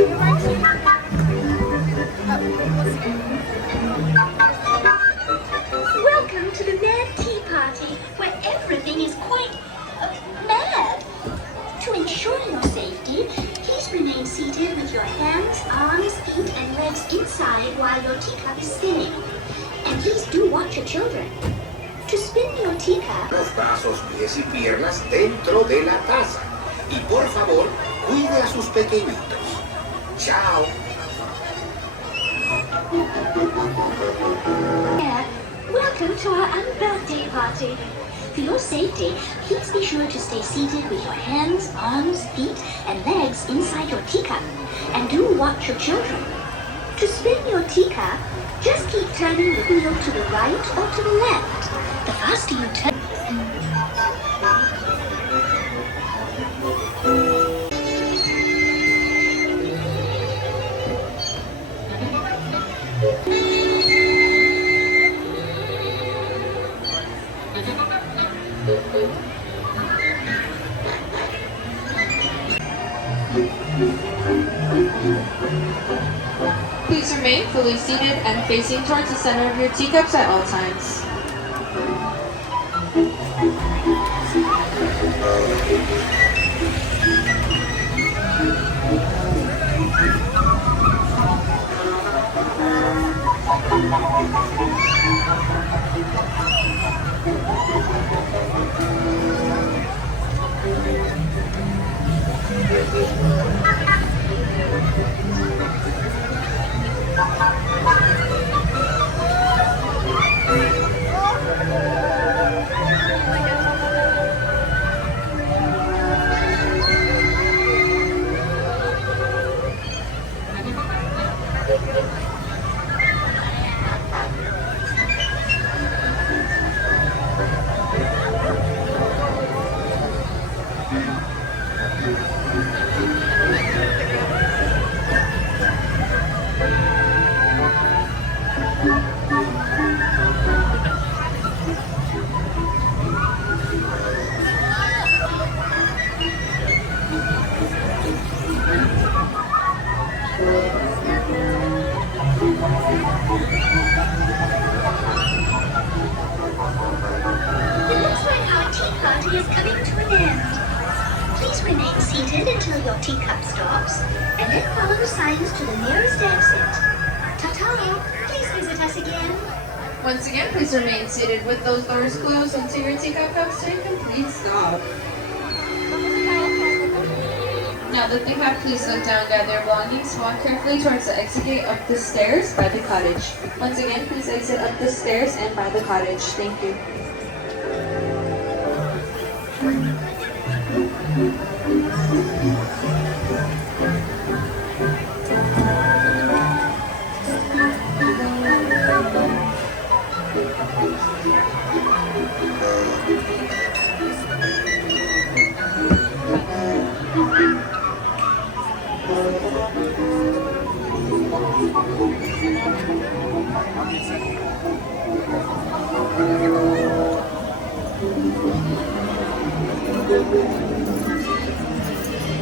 Welcome to the Mad Tea Party, where everything is quite mad. To ensure your safety, please remain seated with your hands, arms, feet, and legs inside while your teacup is spinning. And please do watch your children. To spin your teacup, los brazos, pies y piernas dentro de la taza. Y por favor, cuide a sus pequeñitos. Chao. Welcome to our unbirthday party. For your safety, please be sure to stay seated with your hands, arms, feet, and legs inside your teacup. And do watch your children. To spin your teacup, just keep turning the wheel to the right or to the left. The faster you turn... Please remain fully seated and facing towards the center of your teacups at all times. It looks like our tea party is coming to an end. Please remain seated until your teacup stops, and then follow the signs to the nearest exit. Ta-ta! Please visit us again. Once again, please remain seated with those doors closed until your teacup comes to a complete stop. Now that they have, please look down, gather your belongings, walk carefully towards the exit gate up the stairs by the cottage. Once again, please exit up the stairs and by the cottage. Thank you.